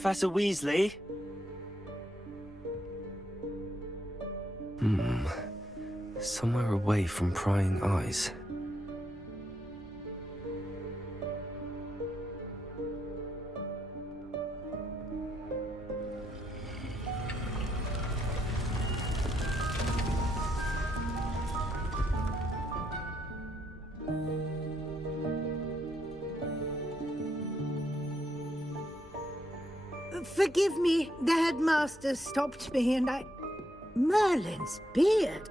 Professor Weasley? Somewhere away from prying eyes. Forgive me, the headmaster stopped me and I... Merlin's beard.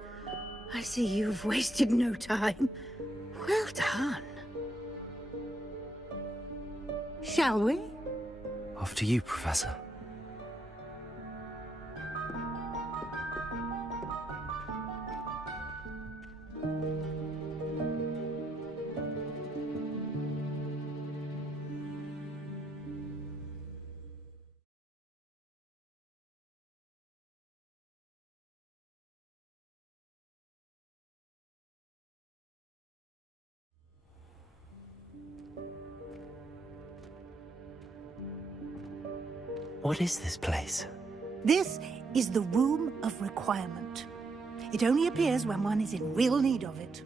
I see you've wasted no time. Well done. Shall we? After you, Professor. What is this place? This is the Room of Requirement. It only appears when one is in real need of it.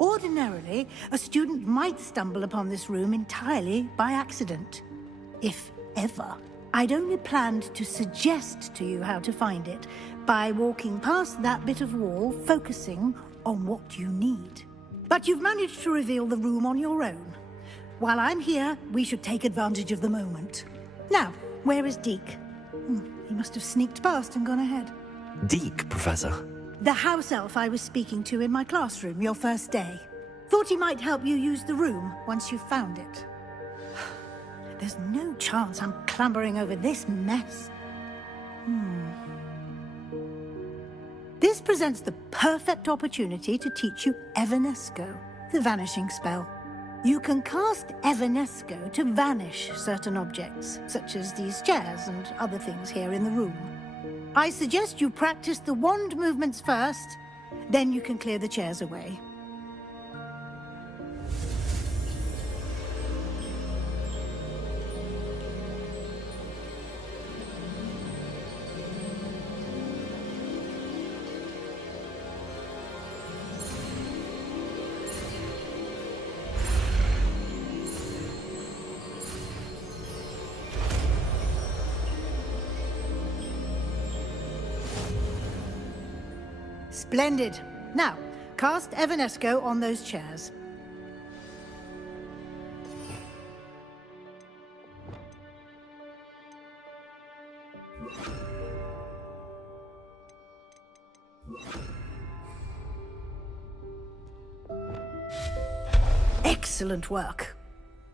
Ordinarily, a student might stumble upon this room entirely by accident. If ever. I'd only planned to suggest to you how to find it by walking past that bit of wall, focusing on what you need. But you've managed to reveal the room on your own. While I'm here, we should take advantage of the moment. Now, where is Deke? He must have sneaked past and gone ahead. Deke, Professor. The house elf I was speaking to in my classroom your first day. Thought he might help you use the room once you found it. There's no chance I'm clambering over this mess. This presents the perfect opportunity to teach you Evanesco, the vanishing spell. You can cast Evanesco to vanish certain objects, such as these chairs and other things here in the room. I suggest you practice the wand movements first, then you can clear the chairs away. Splendid. Now, cast Evanesco on those chairs. Excellent work.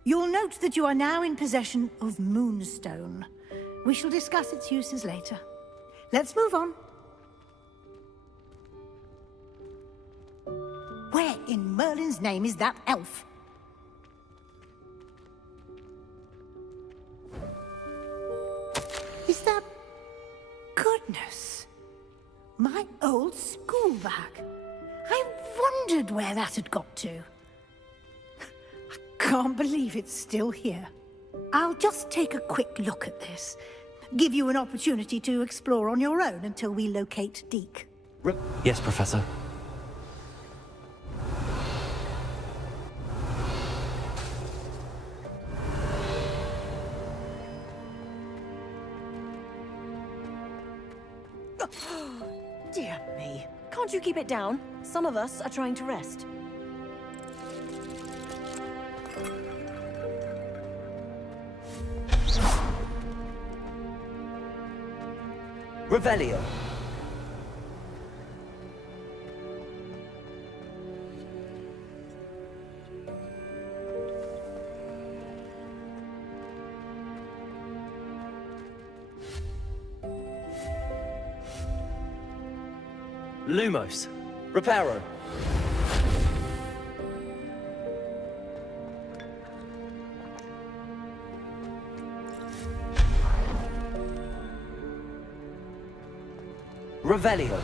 You'll note that you are now in possession of Moonstone. We shall discuss its uses later. Let's move on. Where in Merlin's name is that elf? Is that... Goodness. My old school bag. I wondered where that had got to. I can't believe it's still here. I'll just take a quick look at this. Give you an opportunity to explore on your own until we locate Deke. Yes, Professor. Dear me. Can't you keep it down? Some of us are trying to rest. Revelio. Lumos. Reparo. Revelio.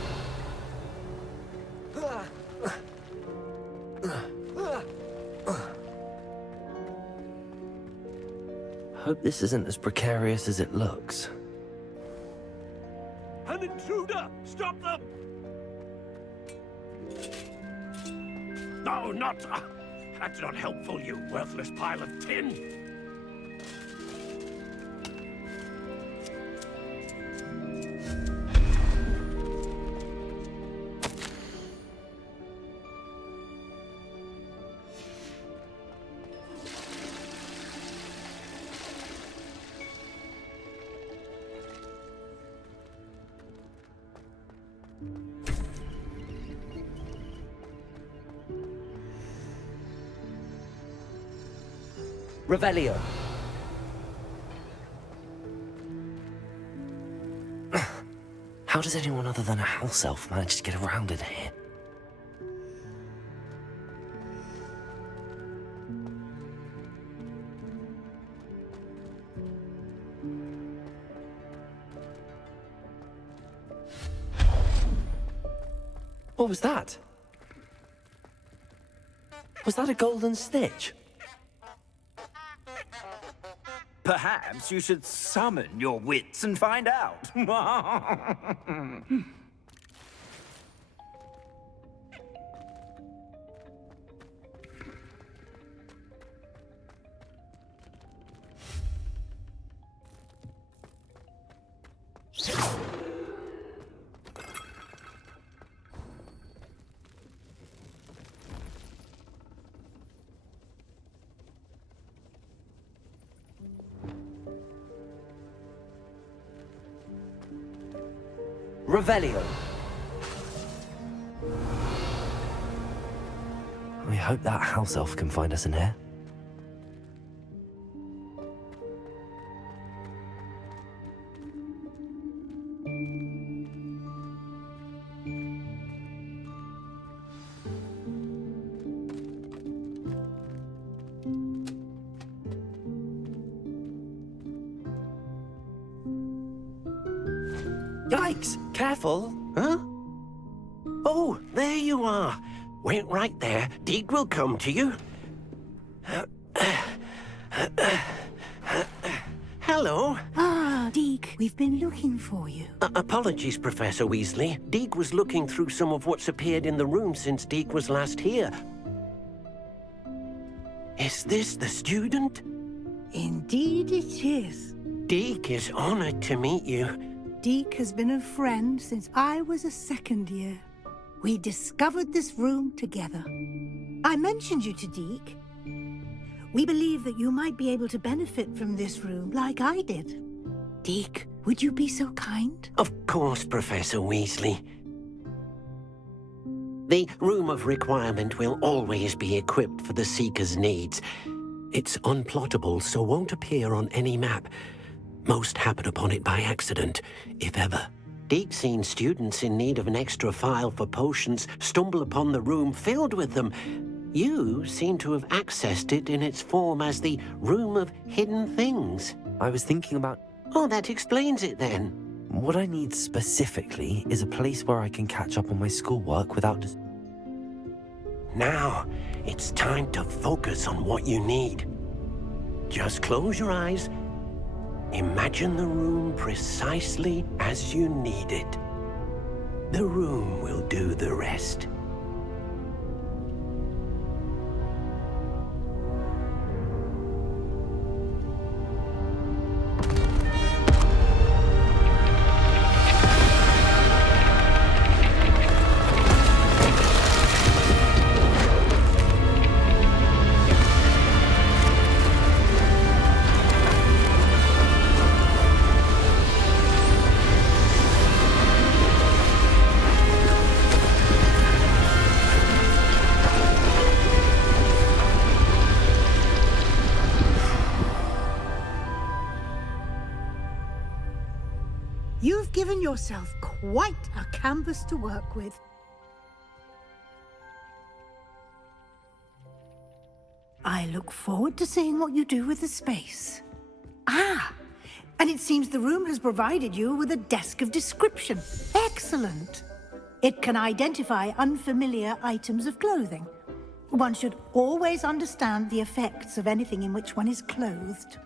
Hope this isn't as precarious as it looks. An intruder! Stop them! No, not... that's not helpful, you worthless pile of tin! Revelio. How does anyone other than a house elf manage to get around in here? What was that? Was that a golden stitch? Perhaps you should summon your wits and find out. Revelio. I hope that house elf can find us in here. Yikes! Careful! Huh? Oh, there you are. Wait right there. Deek will come to you. Hello. Ah, Deke, we've been looking for you. Apologies, Professor Weasley. Deek was looking through some of what's appeared in the room since Deek was last here. Is this the student? Indeed it is. Deek is honored to meet you. Deke has been a friend since I was a second year. We discovered this room together. I mentioned you to Deke. We believe that you might be able to benefit from this room like I did. Deke, would you be so kind? Of course, Professor Weasley. The Room of Requirement will always be equipped for the Seeker's needs. It's unplottable, so won't appear on any map. Most happen upon it by accident, if ever. Deke's seen students in need of an extra file for potions stumble upon the room filled with them. You seem to have accessed it in its form as the Room of Hidden Things. I was thinking about... Oh, that explains it then. What I need specifically is a place where I can catch up on my schoolwork without... Now, it's time to focus on what you need. Just close your eyes. Imagine the room precisely as you need it. The room will do the rest. You've given yourself quite a canvas to work with. I look forward to seeing what you do with the space. Ah, and it seems the room has provided you with a desk of description. Excellent. It can identify unfamiliar items of clothing. One should always understand the effects of anything in which one is clothed.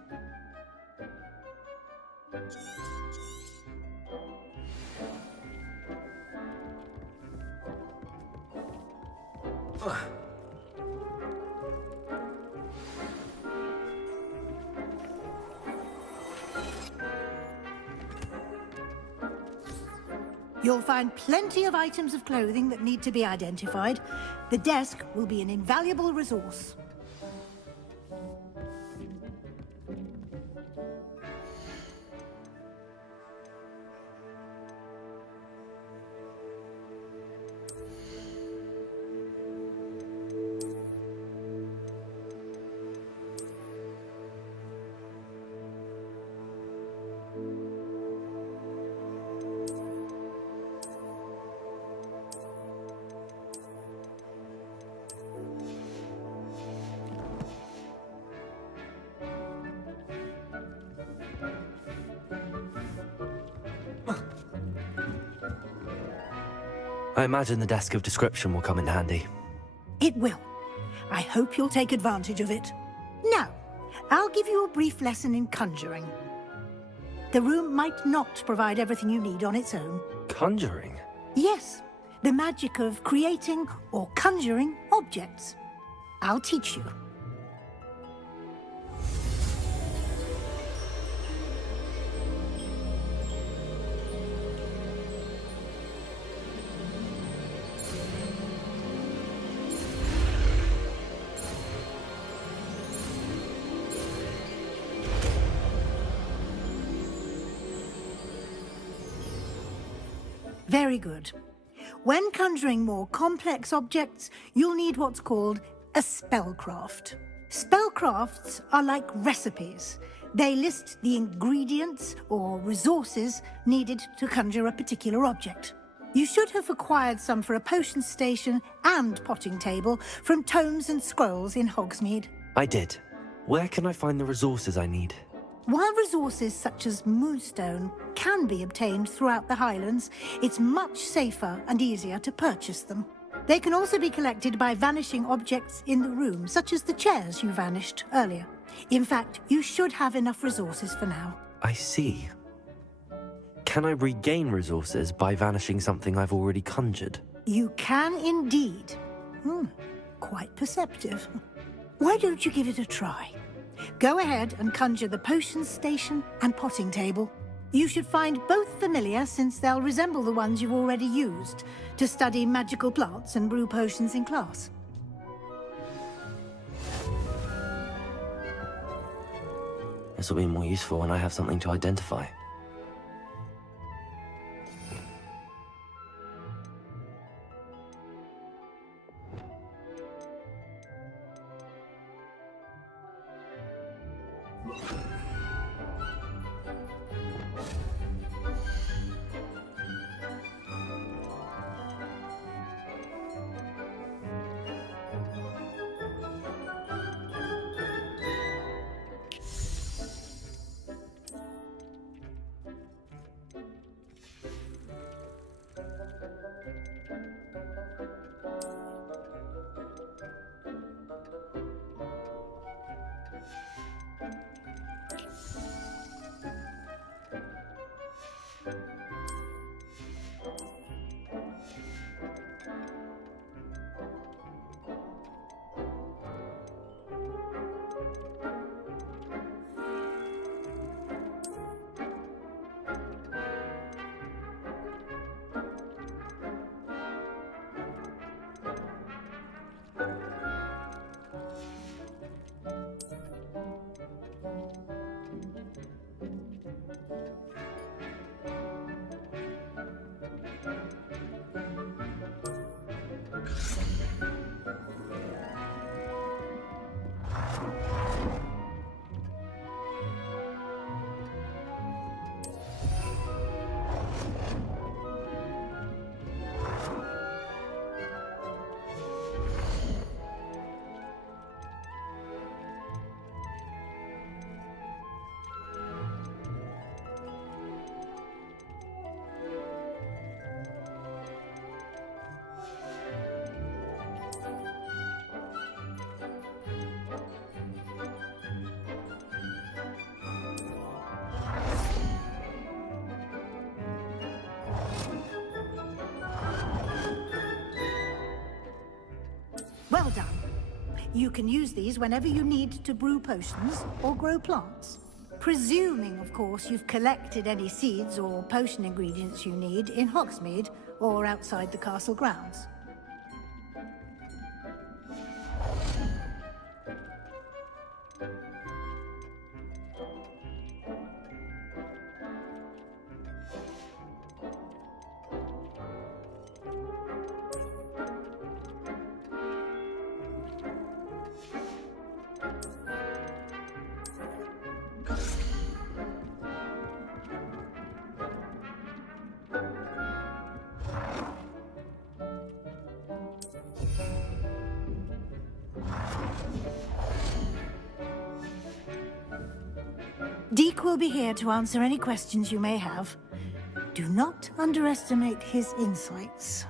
You'll find plenty of items of clothing that need to be identified. The desk will be an invaluable resource. I imagine the desk of description will come in handy. It will. I hope you'll take advantage of it. Now, I'll give you a brief lesson in conjuring. The room might not provide everything you need on its own. Conjuring? Yes, the magic of creating or conjuring objects. I'll teach you. Very good. When conjuring more complex objects, you'll need what's called a spellcraft. Spellcrafts are like recipes. They list the ingredients or resources needed to conjure a particular object. You should have acquired some for a potion station and potting table from tomes and scrolls in Hogsmeade. I did. Where can I find the resources I need? While resources such as moonstone can be obtained throughout the Highlands, it's much safer and easier to purchase them. They can also be collected by vanishing objects in the room, such as the chairs you vanished earlier. In fact, you should have enough resources for now. I see. Can I regain resources by vanishing something I've already conjured? You can indeed. Quite perceptive. Why don't you give it a try? Go ahead and conjure the potion station and potting table. You should find both familiar, since they'll resemble the ones you've already used to study magical plants and brew potions in class. This will be more useful when I have something to identify. Well done. You can use these whenever you need to brew potions or grow plants. Presuming, of course, you've collected any seeds or potion ingredients you need in Hogsmeade or outside the castle grounds. Deke will be here to answer any questions you may have. Do not underestimate his insights.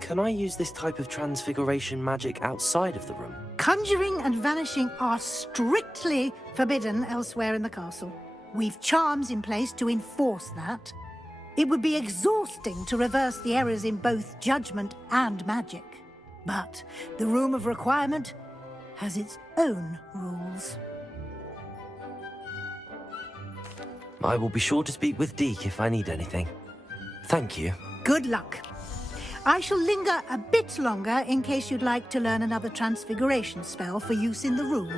Can I use this type of transfiguration magic outside of the room? Conjuring and vanishing are strictly forbidden elsewhere in the castle. We've charms in place to enforce that. It would be exhausting to reverse the errors in both judgment and magic. But the Room of Requirement has its own rules. I will be sure to speak with Deke if I need anything. Thank you. Good luck. I shall linger a bit longer in case you'd like to learn another transfiguration spell for use in the room.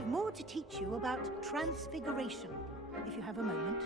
I've more to teach you about transfiguration, if you have a moment.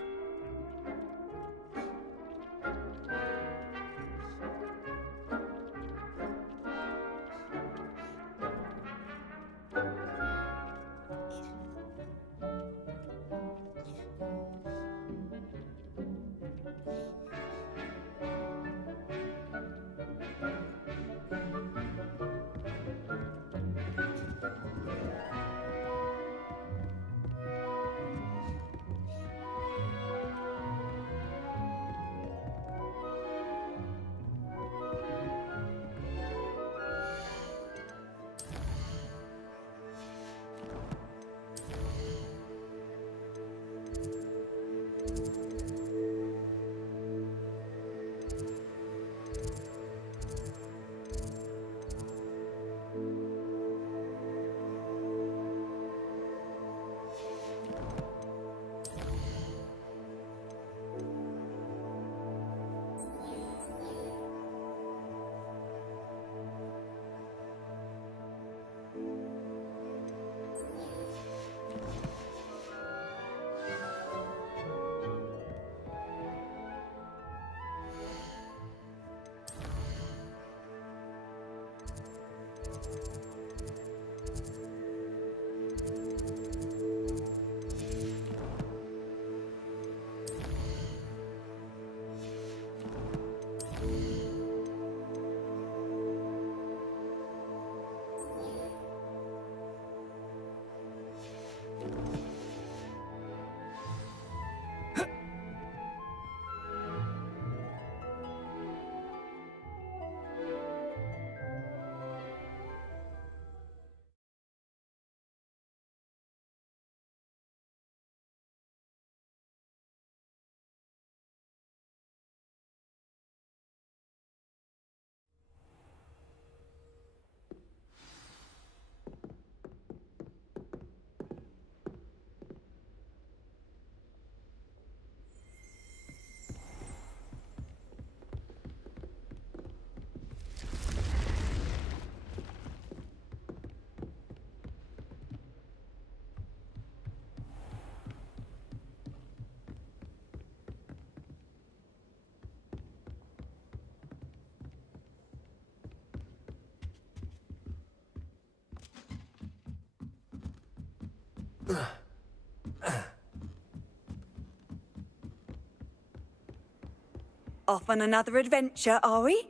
Off on another adventure, are we?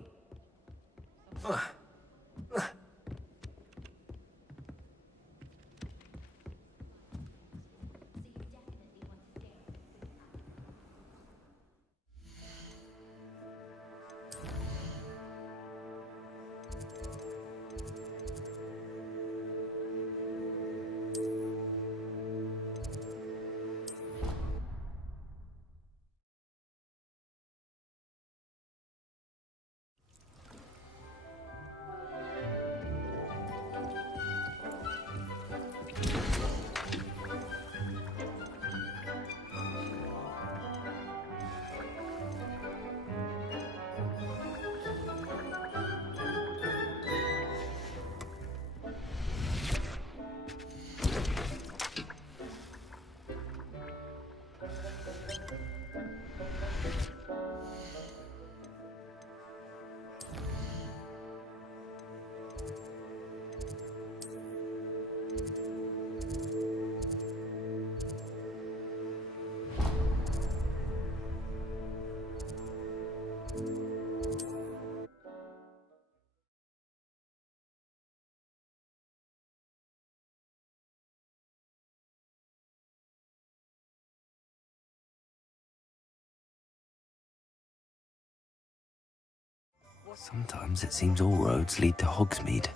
Sometimes it seems all roads lead to Hogsmeade.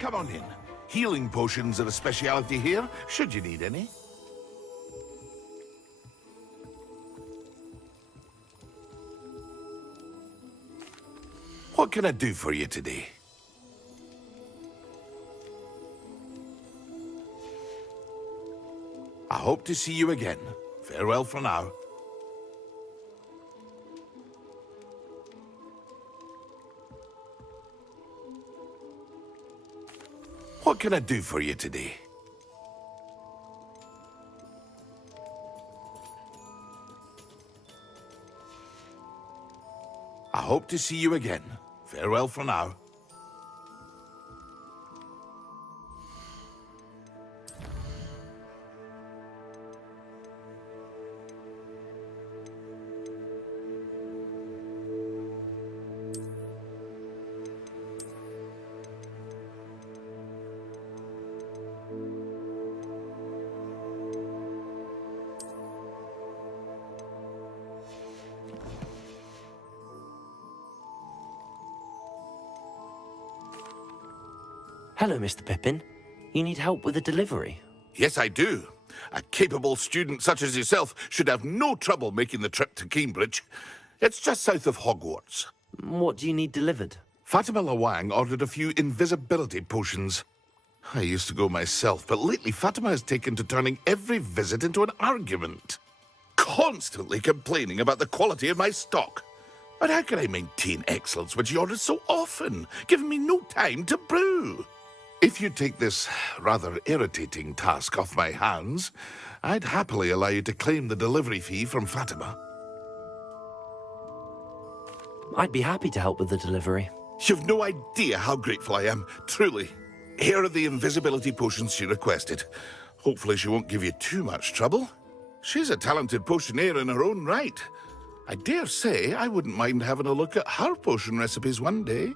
Come on in. Healing potions are a speciality here, should you need any. What can I do for you today? I hope to see you again. Farewell for now. What can I do for you today? I hope to see you again. Farewell for now. Hello, Mr. Pippin. You need help with a delivery? Yes, I do. A capable student such as yourself should have no trouble making the trip to Cambridge. It's just south of Hogwarts. What do you need delivered? Fatima Lawang ordered a few invisibility potions. I used to go myself, but lately Fatima has taken to turning every visit into an argument. Constantly complaining about the quality of my stock. But how can I maintain excellence when she orders so often, giving me no time to brew? If you take this rather irritating task off my hands, I'd happily allow you to claim the delivery fee from Fatima. I'd be happy to help with the delivery. You've no idea how grateful I am, truly. Here are the invisibility potions she requested. Hopefully she won't give you too much trouble. She's a talented potioneer in her own right. I dare say I wouldn't mind having a look at her potion recipes one day.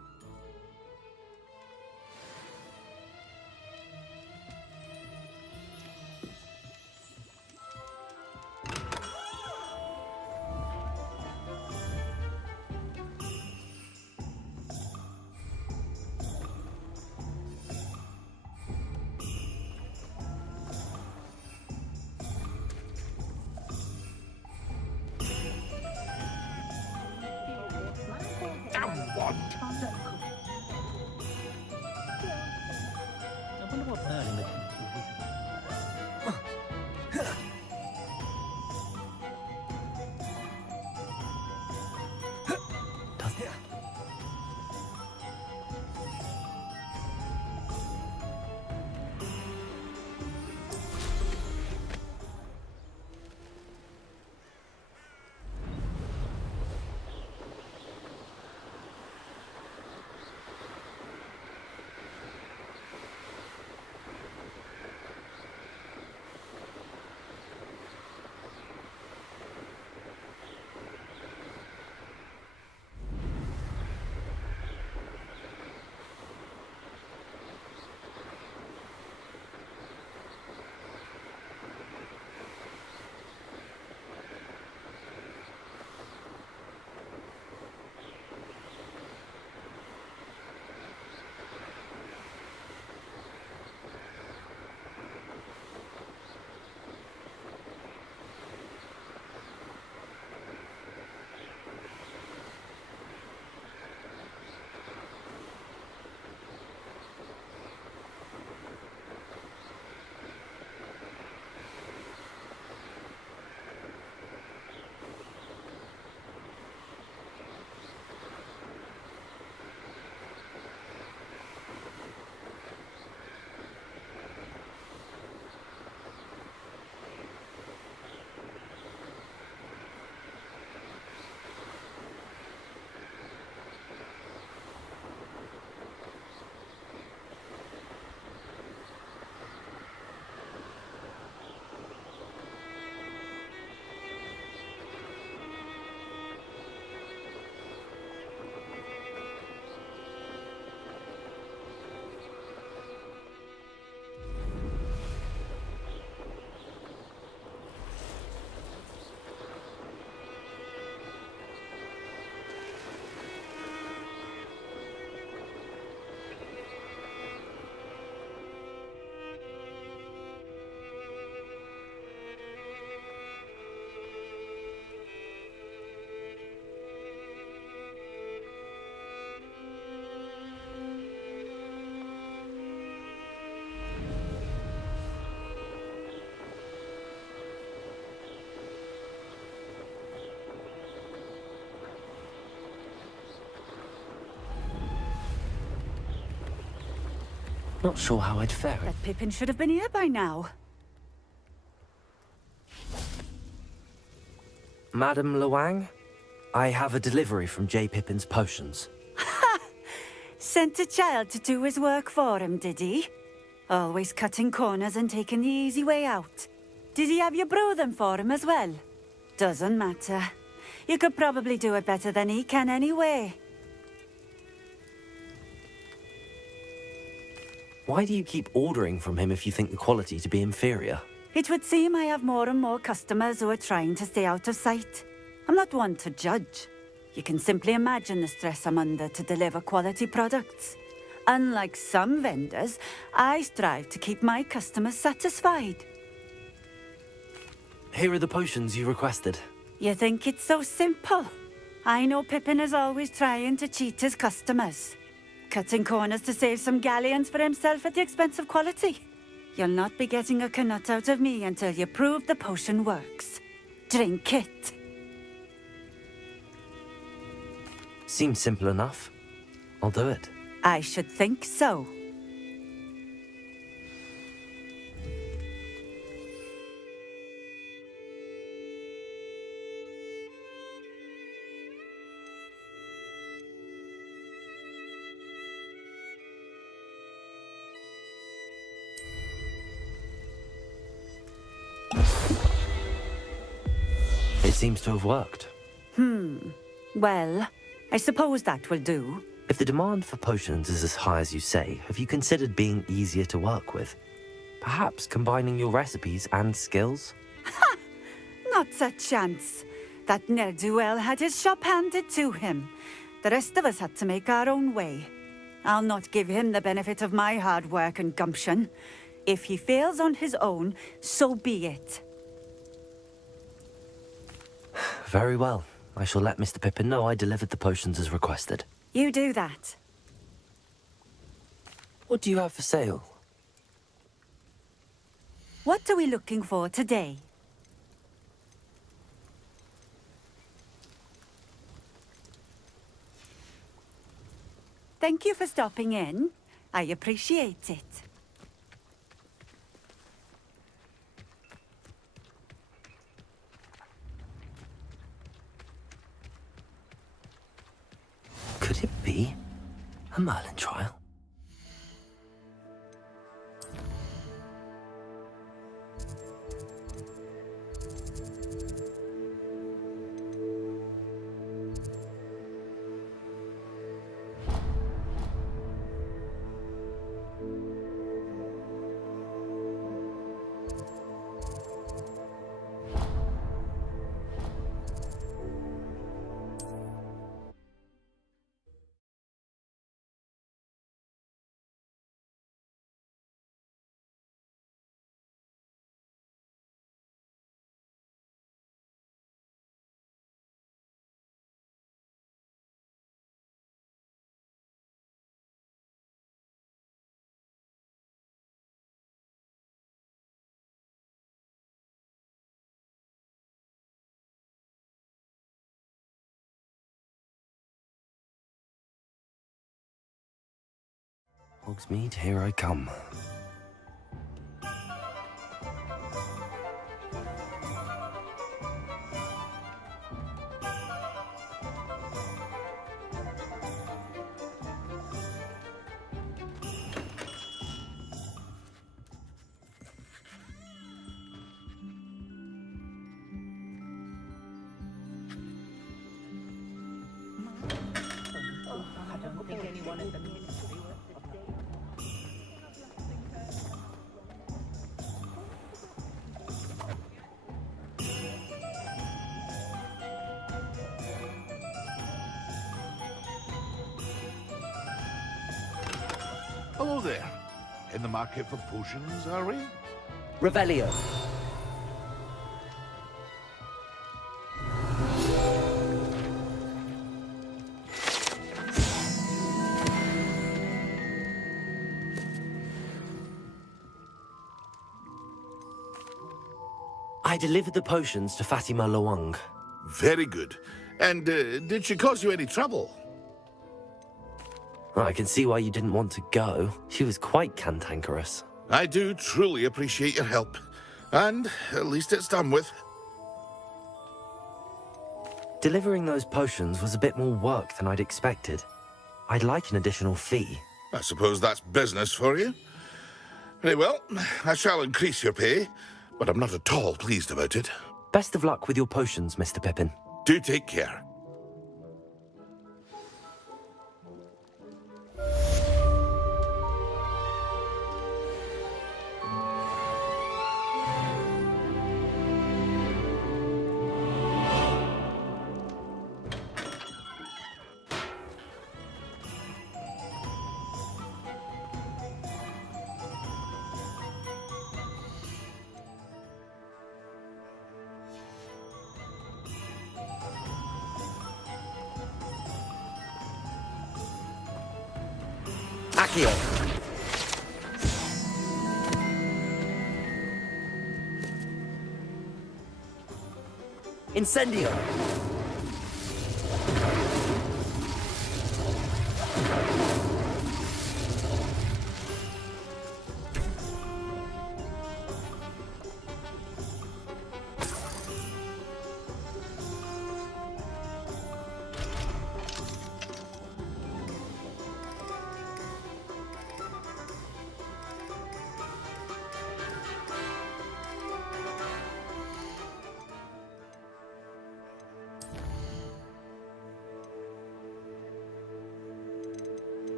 Not sure how I'd fare. That Pippin should have been here by now. Madam Luang, I have a delivery from J. Pippin's potions. Sent a child to do his work for him, did he? Always cutting corners and taking the easy way out. Did he have you brew them for him as well? Doesn't matter. You could probably do it better than he can anyway. Why do you keep ordering from him if you think the quality to be inferior? It would seem I have more and more customers who are trying to stay out of sight. I'm not one to judge. You can simply imagine the stress I'm under to deliver quality products. Unlike some vendors, I strive to keep my customers satisfied. Here are the potions you requested. You think it's so simple? I know Pippin is always trying to cheat his customers. Cutting corners to save some galleons for himself at the expense of quality. You'll not be getting a knut out of me until you prove the potion works. Drink it. Seems simple enough. I'll do it. I should think so. It seems to have worked. Well, I suppose that will do. If the demand for potions is as high as you say, have you considered being easier to work with? Perhaps combining your recipes and skills? Not a chance. That ne'er-do-well had his shop handed to him. The rest of us had to make our own way. I'll not give him the benefit of my hard work and gumption. If he fails on his own, so be it. Very well. I shall let Mr. Pippin know I delivered the potions as requested. You do that. What do you have for sale? What are we looking for today? Thank you for stopping in. I appreciate it. Could it be a Merlin trial? Hogsmeade, here I come. Hello there. In the market for potions, are we? Revelio. I delivered the potions to Fatima Luang. Very good. And did she cause you any trouble? I can see why you didn't want to go. She was quite cantankerous. I do truly appreciate your help. And at least it's done with. Delivering those potions was a bit more work than I'd expected. I'd like an additional fee. I suppose that's business for you. Very well, I shall increase your pay, but I'm not at all pleased about it. Best of luck with your potions, Mr. Pippin. Do take care. Accio. Incendio.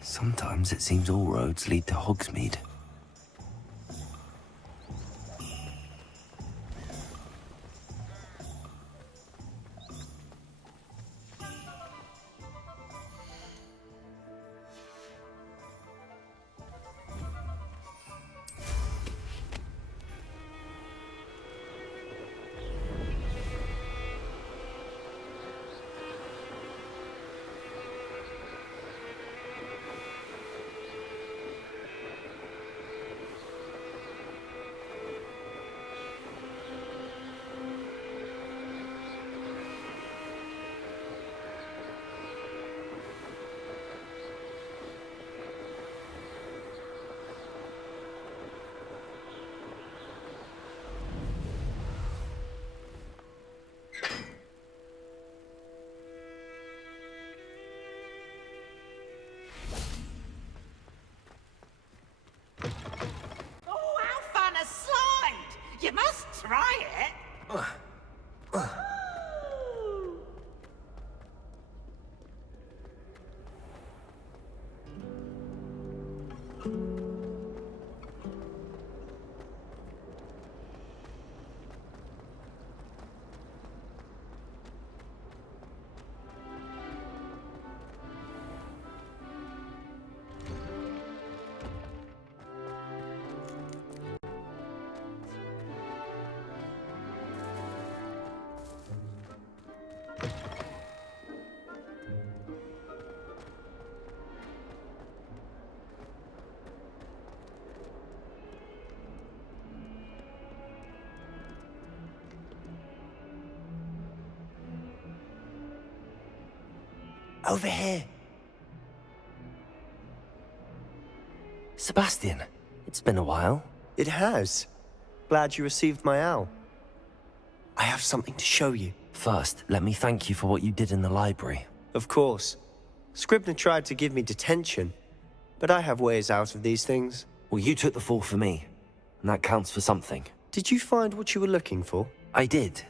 Sometimes it seems all roads lead to Hogsmeade. You must try it. Over here. Sebastian, it's been a while. It has. Glad you received my owl. I have something to show you. First, let me thank you for what you did in the library. Of course. Scribner tried to give me detention, but I have ways out of these things. Well, you took the fall for me, and that counts for something. Did you find what you were looking for? I did,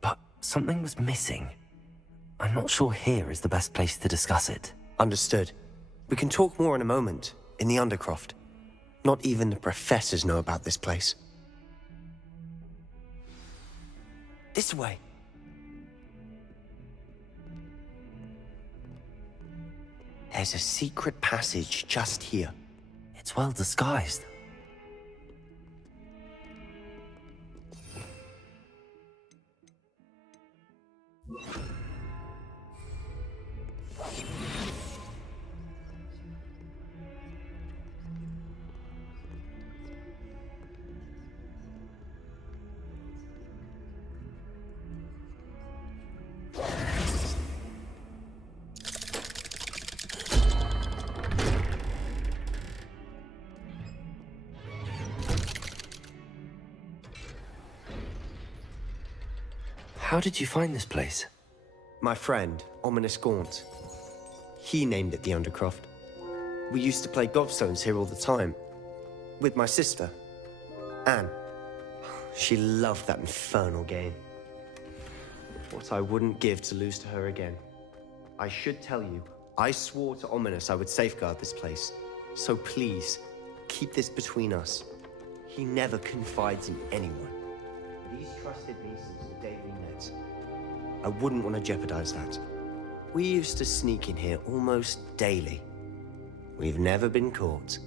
but something was missing. I'm not sure here is the best place to discuss it. Understood. We can talk more in a moment, in the Undercroft. Not even the professors know about this place. This way. There's a secret passage just here. It's well disguised. How did you find this place? My friend, Ominous Gaunt. He named it the Undercroft. We used to play gobstones here all the time. With my sister, Anne. She loved that infernal game. What I wouldn't give to lose to her again. I should tell you, I swore to Ominous I would safeguard this place. So please, keep this between us. He never confides in anyone. But he's trusted me since the day we met. I wouldn't want to jeopardize that. We used to sneak in here almost daily. We've never been caught.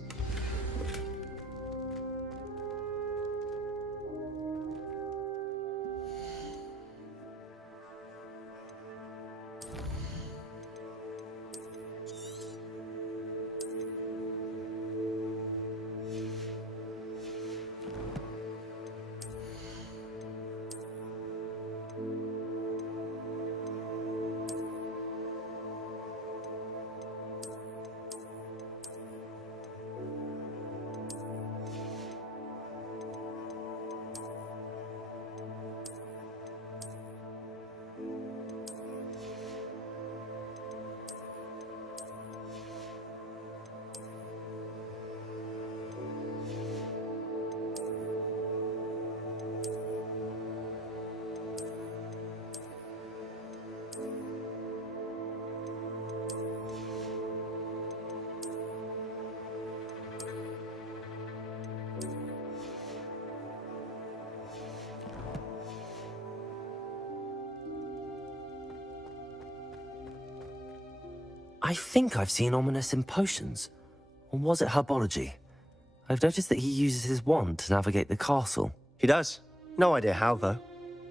I think I've seen Ominous in potions. Or was it herbology? I've noticed that he uses his wand to navigate the castle. He does. No idea how, though.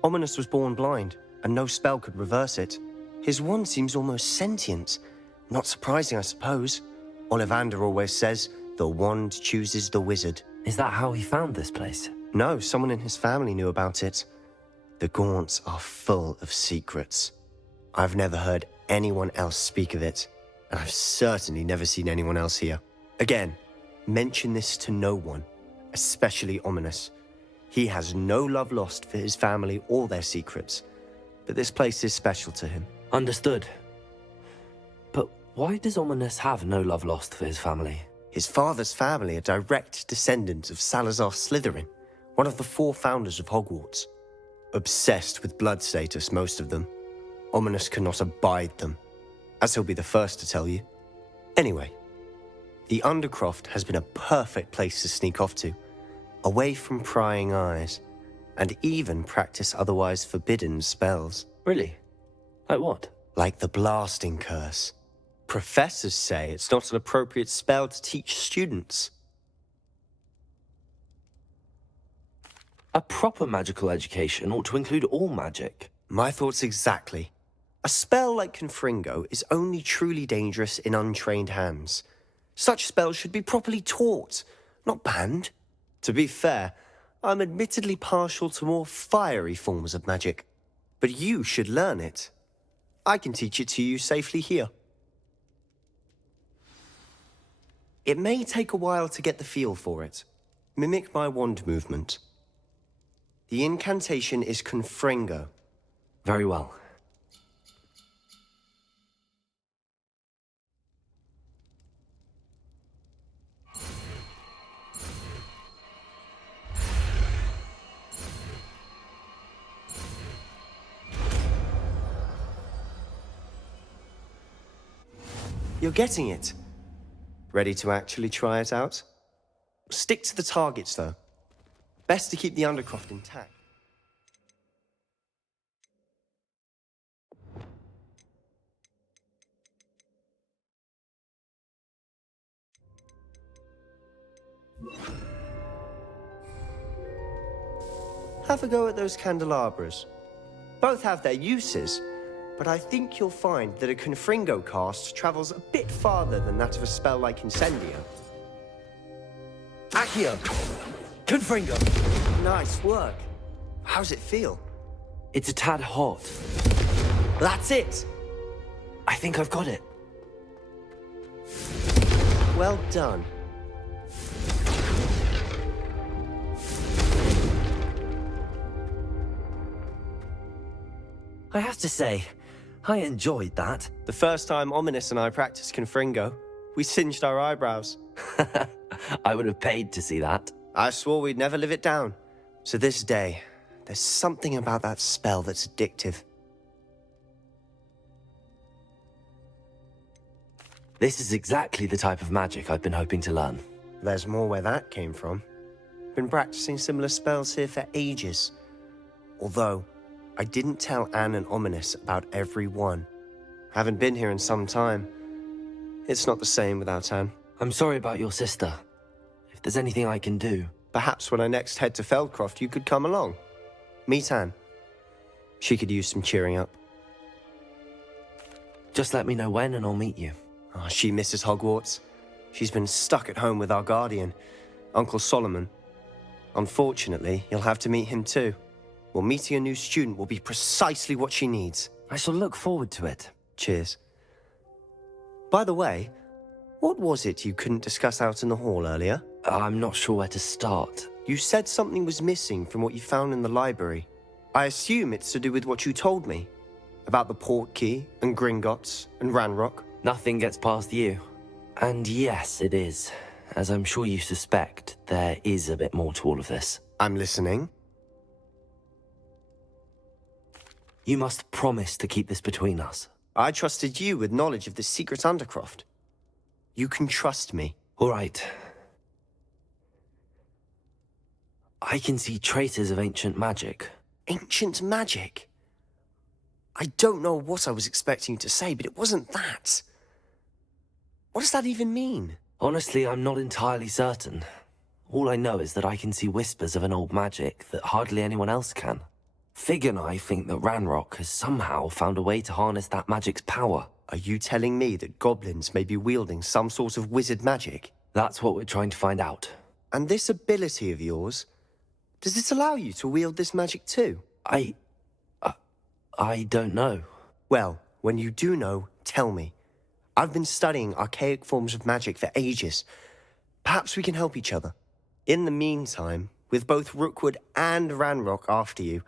Ominous was born blind, and no spell could reverse it. His wand seems almost sentient. Not surprising, I suppose. Ollivander always says, the wand chooses the wizard. Is that how he found this place? No, someone in his family knew about it. The Gaunts are full of secrets. I've never heard anyone else speak of it, and I've certainly never seen anyone else here. Again, mention this to no one, especially Ominous. He has no love lost for his family or their secrets, but this place is special to him. Understood. But why does Ominous have no love lost for his family? His father's family are direct descendants of Salazar Slytherin, one of the 4 founders of Hogwarts. Obsessed with blood status, most of them. Ominous cannot abide them, as he'll be the first to tell you. Anyway, the Undercroft has been a perfect place to sneak off to, away from prying eyes, and even practice otherwise forbidden spells. Really? Like what? Like the blasting curse. Professors say it's not an appropriate spell to teach students. A proper magical education ought to include all magic. My thoughts exactly. A spell like Confringo is only truly dangerous in untrained hands. Such spells should be properly taught, not banned. To be fair, I'm admittedly partial to more fiery forms of magic. But you should learn it. I can teach it to you safely here. It may take a while to get the feel for it. Mimic my wand movement. The incantation is Confringo. Very well. You're getting it. Ready to actually try it out? Stick to the targets, though. Best to keep the Undercroft intact. Have a go at those candelabras. Both have their uses, but I think you'll find that a Confringo cast travels a bit farther than that of a spell like Incendio. Accio! Confringo! Nice work. How's it feel? It's a tad hot. That's it! I think I've got it. Well done. I have to say, I enjoyed that. The first time Ominous and I practiced Confringo, we singed our eyebrows. I would have paid to see that. I swore we'd never live it down. To this day, there's something about that spell that's addictive. This is exactly the type of magic I've been hoping to learn. There's more where that came from. Been practicing similar spells here for ages. Although, I didn't tell Anne and Ominous about every one. Haven't been here in some time. It's not the same without Anne. I'm sorry about your sister. If there's anything I can do... Perhaps when I next head to Feldcroft, you could come along. Meet Anne. She could use some cheering up. Just let me know when and I'll meet you. Oh, she misses Hogwarts. She's been stuck at home with our guardian, Uncle Solomon. Unfortunately, you'll have to meet him too. Well, meeting a new student will be precisely what she needs. I shall look forward to it. Cheers. By the way, what was it you couldn't discuss out in the hall earlier? I'm not sure where to start. You said something was missing from what you found in the library. I assume it's to do with what you told me. About the Portkey, and Gringotts, and Ranrock. Nothing gets past you. And yes, it is. As I'm sure you suspect, there is a bit more to all of this. I'm listening. You must promise to keep this between us. I trusted you with knowledge of the secret Undercroft. You can trust me. All right. I can see traces of ancient magic. Ancient magic? I don't know what I was expecting you to say, but it wasn't that. What does that even mean? Honestly, I'm not entirely certain. All I know is that I can see whispers of an old magic that hardly anyone else can. Fig and I think that Ranrock has somehow found a way to harness that magic's power. Are you telling me that goblins may be wielding some sort of wizard magic? That's what we're trying to find out. And this ability of yours, does it allow you to wield this magic too? I don't know. Well, when you do know, tell me. I've been studying archaic forms of magic for ages. Perhaps we can help each other. In the meantime, with both Rookwood and Ranrock after you,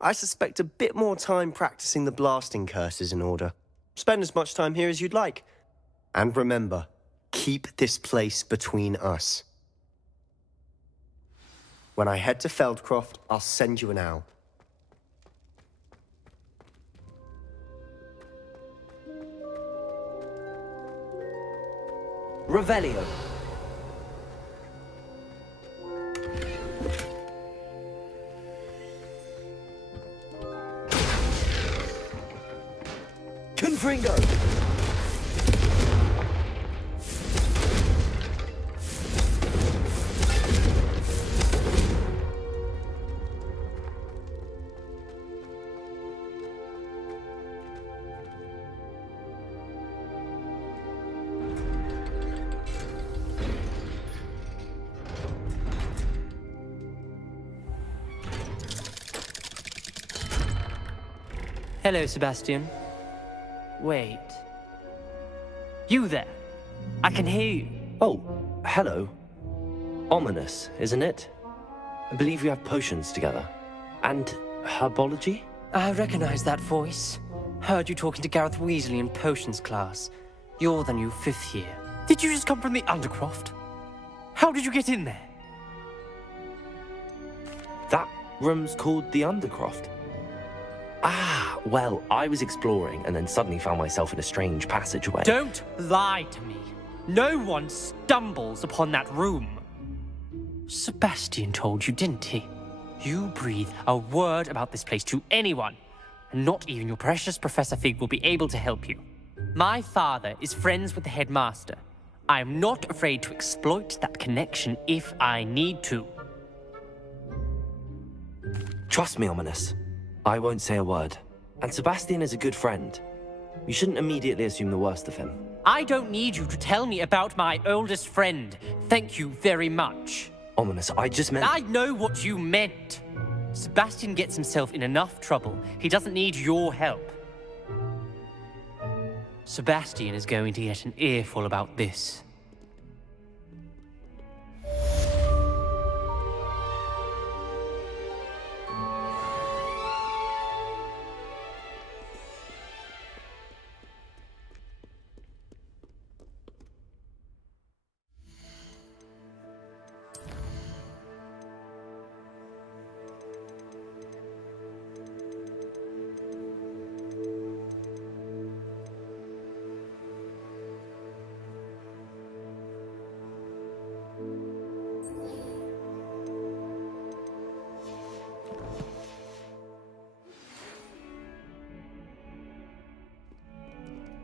I suspect a bit more time practicing the blasting curses in order. Spend as much time here as you'd like. And remember, keep this place between us. When I head to Feldcroft, I'll send you an owl. Revelio. Confringo. Hello, Sebastian. Wait. You there? I can hear you. Oh, hello. Ominous, isn't it? I believe we have potions together. And herbology? I recognize that voice. Heard you talking to Gareth Weasley in potions class. You're the new 5th year. Did you just come from the Undercroft? How did you get in there? That room's called the Undercroft. Ah, well, I was exploring and then suddenly found myself in a strange passageway. Don't lie to me. No one stumbles upon that room. Sebastian told you, didn't he? You breathe a word about this place to anyone, and not even your precious Professor Fig will be able to help you. My father is friends with the headmaster. I am not afraid to exploit that connection if I need to. Trust me, Ominous. I won't say a word. And Sebastian is a good friend. You shouldn't immediately assume the worst of him. I don't need you to tell me about my oldest friend. Thank you very much. Ominous, I just meant... I know what you meant. Sebastian gets himself in enough trouble. He doesn't need your help. Sebastian is going to get an earful about this.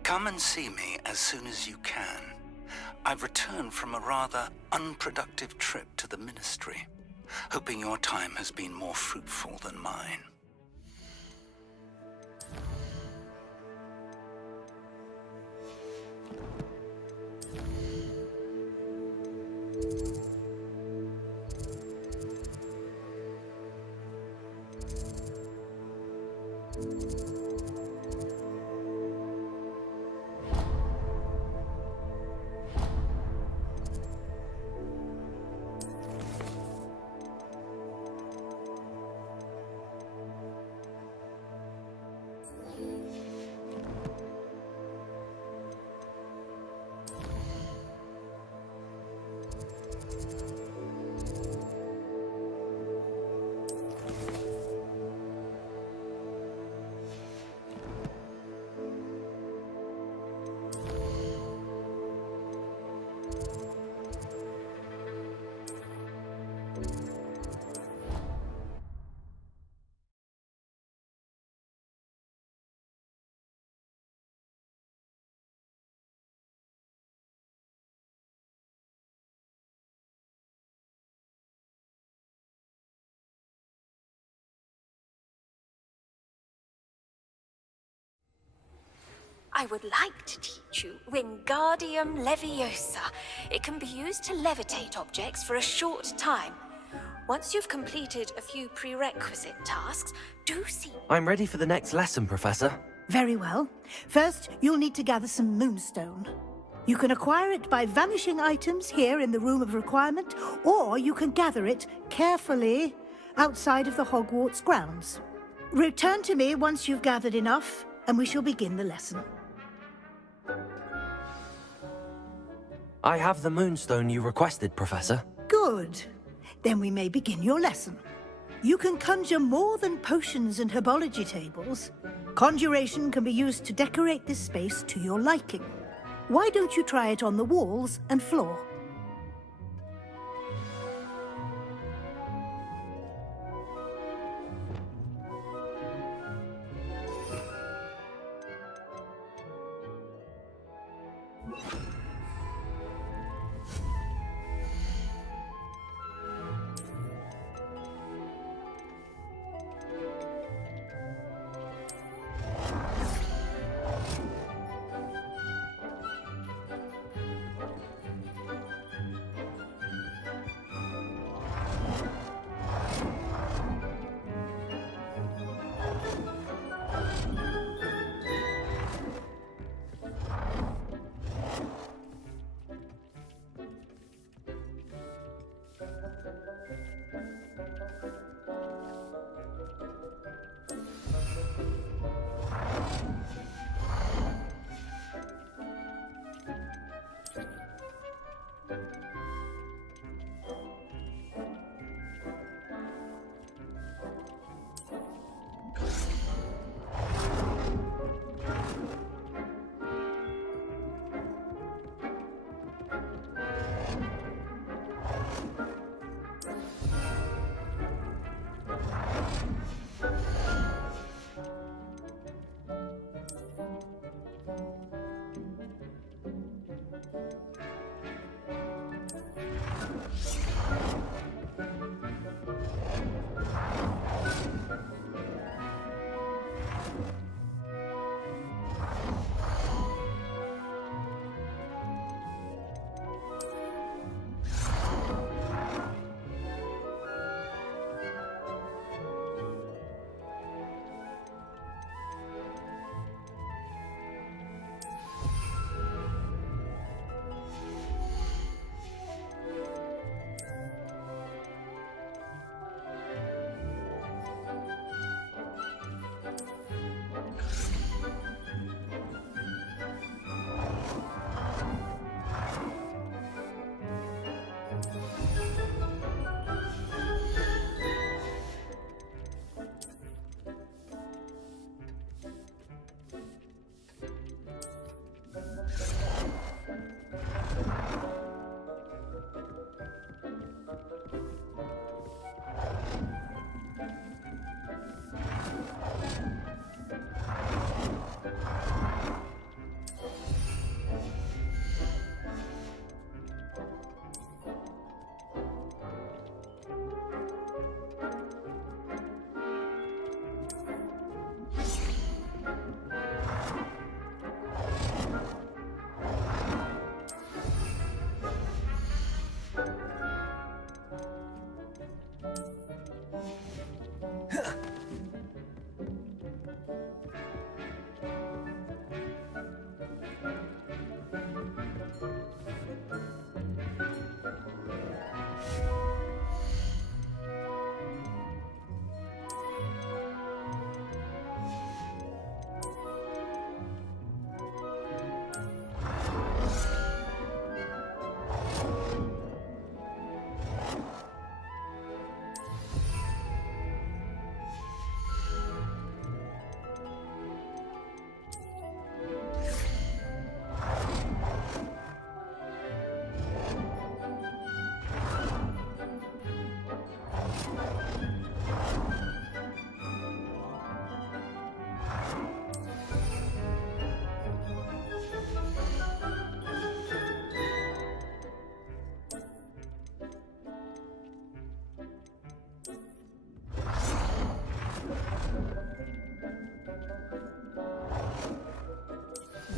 Come and see me as soon as you can. I've returned from a rather unproductive trip to the Ministry, hoping your time has been more fruitful than mine. I would like to teach you Wingardium Leviosa. It can be used to levitate objects for a short time. Once you've completed a few prerequisite tasks, do see... I'm ready for the next lesson, Professor. Very well. First, you'll need to gather some moonstone. You can acquire it by vanishing items here in the Room of Requirement, or you can gather it carefully outside of the Hogwarts grounds. Return to me once you've gathered enough, and we shall begin the lesson. I have the moonstone you requested, Professor. Good. Then we may begin your lesson. You can conjure more than potions and herbology tables. Conjuration can be used to decorate this space to your liking. Why don't you try it on the walls and floor?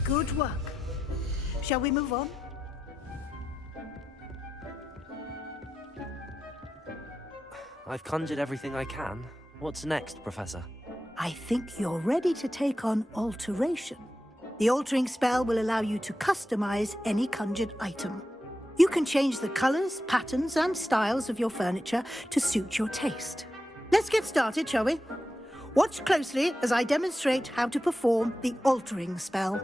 Good work. Shall we move on? I've conjured everything I can. What's next, Professor? I think you're ready to take on alteration. The altering spell will allow you to customize any conjured item. You can change the colors, patterns, and styles of your furniture to suit your taste. Let's get started, shall we? Watch closely as I demonstrate how to perform the altering spell.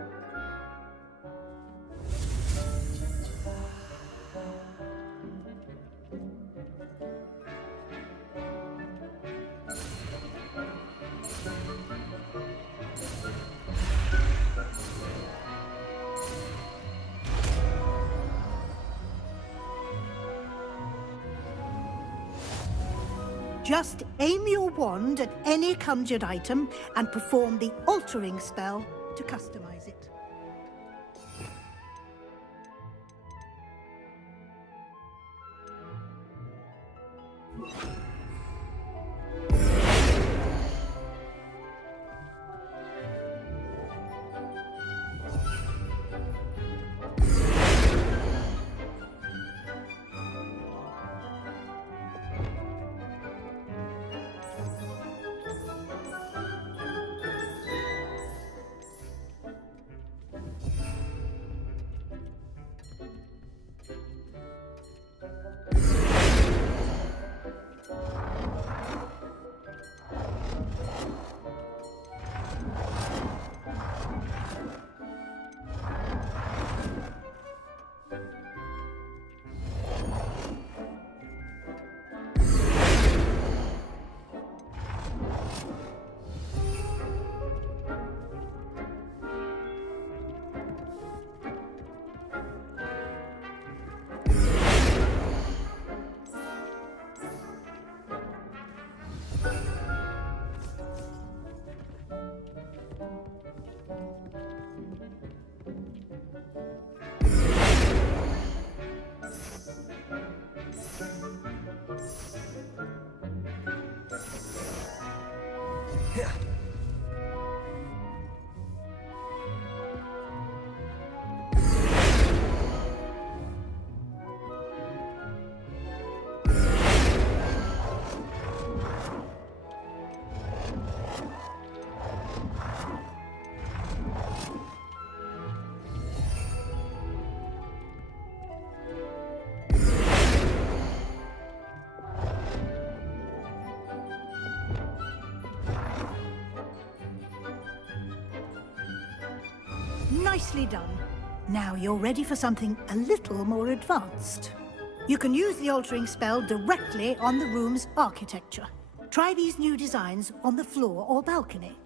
Just aim your wand at any conjured item and perform the altering spell to customize it. Nicely done. Now you're ready for something a little more advanced. You can use the altering spell directly on the room's architecture. Try these new designs on the floor or balcony.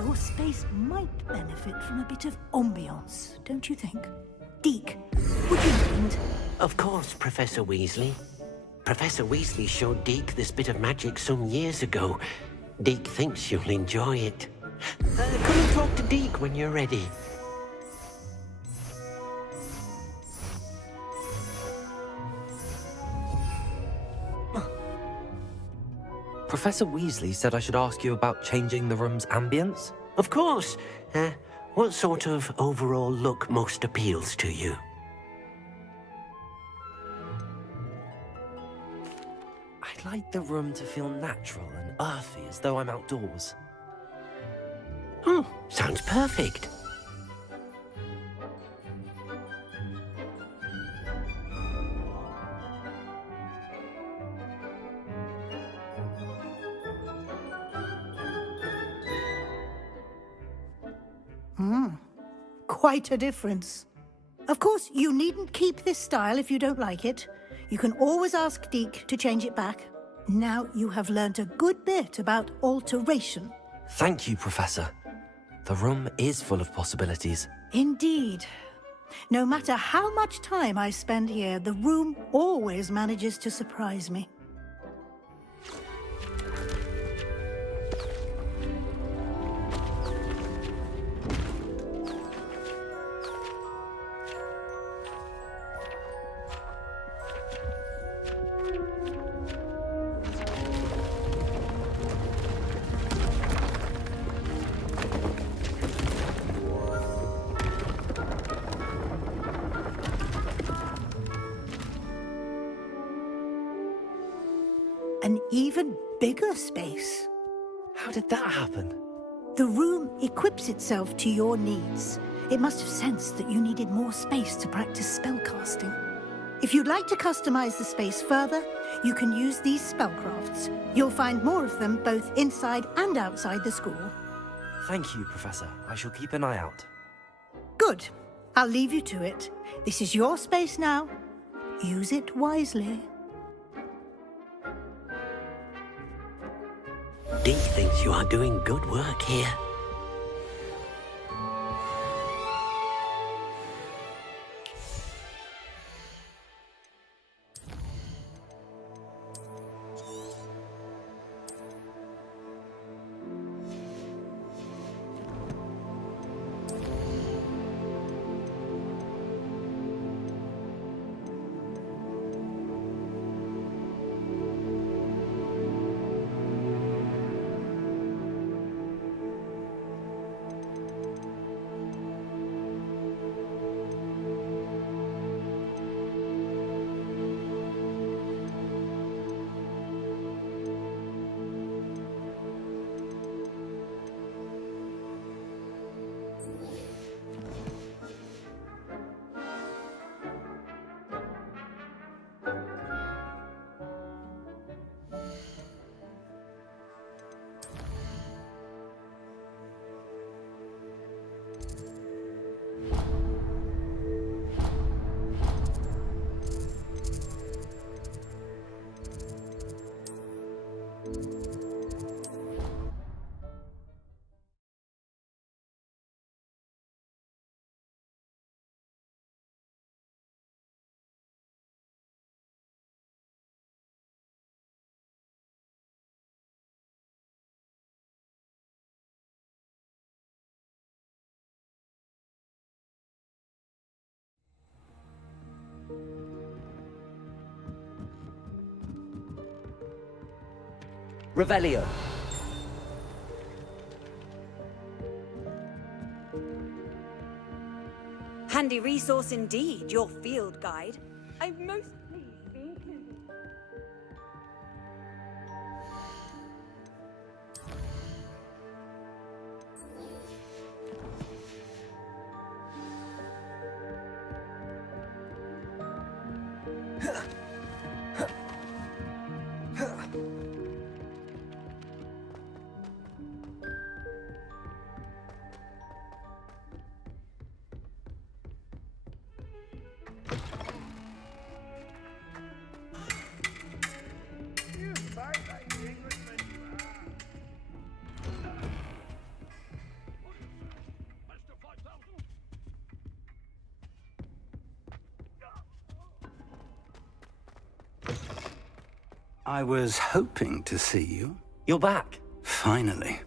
Your space might benefit from a bit of ambiance, don't you think? Deke, would you mind? Of course, Professor Weasley. Professor Weasley showed Deke this bit of magic some years ago. Deke thinks you'll enjoy it. Come and talk to Deke when you're ready. Professor Weasley said I should ask you about changing the room's ambience? Of course. What sort of overall look most appeals to you? I'd like the room to feel natural and earthy, as though I'm outdoors. Sounds perfect. Quite a difference. Of course, you needn't keep this style if you don't like it. You can always ask Deke to change it back. Now you have learnt a good bit about alteration. Thank you, Professor. The room is full of possibilities. Indeed. No matter how much time I spend here, the room always manages to surprise me. An even bigger space. How did that happen? The room equips itself to your needs. It must have sensed that you needed more space to practice spellcasting. If you'd like to customize the space further, you can use these spellcrafts. You'll find more of them both inside and outside the school. Thank you, Professor. I shall keep an eye out. Good. I'll leave you to it. This is your space now. Use it wisely. Deke thinks you are doing good work here. Revelio. Handy resource indeed, your field guide. I'm most pleased to be included. I was hoping to see you. You're back. Finally.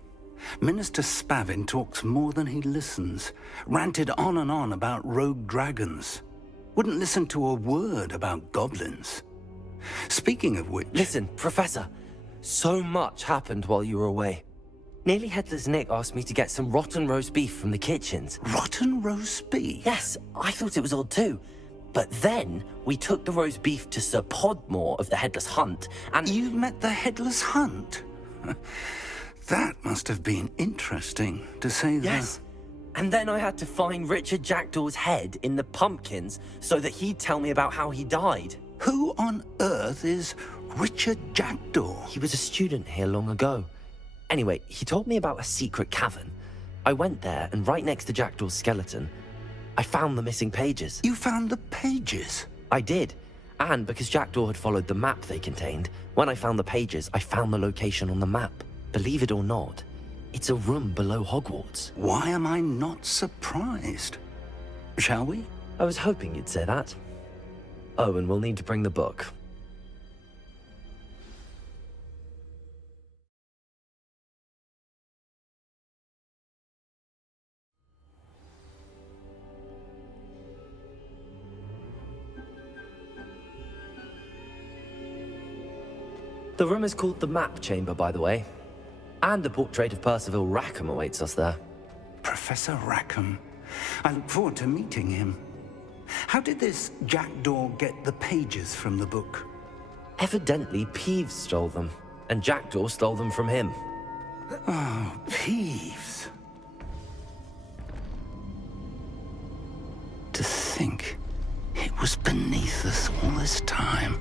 Minister Spavin talks more than he listens. Ranted on and on about rogue dragons. Wouldn't listen to a word about goblins. Speaking of which... Listen, Professor. So much happened while you were away. Nearly Headless Nick asked me to get some rotten roast beef from the kitchens. Rotten roast beef? Yes, I thought it was odd too. But then we took the roast beef to Sir Podmore of the Headless Hunt, and... You met the Headless Hunt? That must have been interesting, to say the... Yes. And then I had to find Richard Jackdaw's head in the pumpkins so that he'd tell me about how he died. Who on earth is Richard Jackdaw? He was a student here long ago. Anyway, he told me about a secret cavern. I went there, and right next to Jackdaw's skeleton, I found the missing pages. You found the pages? I did. And because Jackdaw had followed the map they contained, when I found the pages, I found the location on the map. Believe it or not, it's a room below Hogwarts. Why am I not surprised? Shall we? I was hoping you'd say that. Oh, and we'll need to bring the book. The room is called the Map Chamber, by the way. And a portrait of Percival Rackham awaits us there. Professor Rackham. I look forward to meeting him. How did this Jackdaw get the pages from the book? Evidently, Peeves stole them, and Jackdaw stole them from him. Oh, Peeves. To think it was beneath us all this time.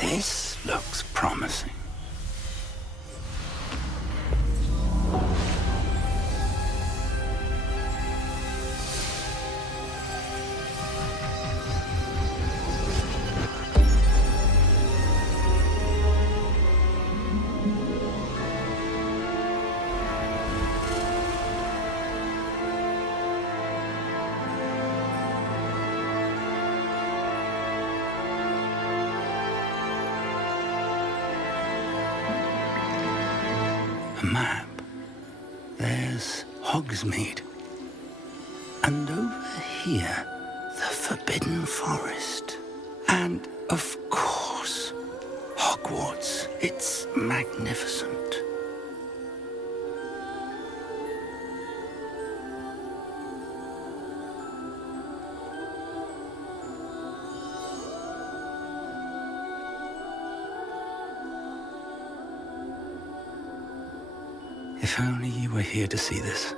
This looks promising. A map. There's Hogsmeade. And over here, the Forbidden Forest. And, of course, Hogwarts. It's magnificent. If only you were here to see this.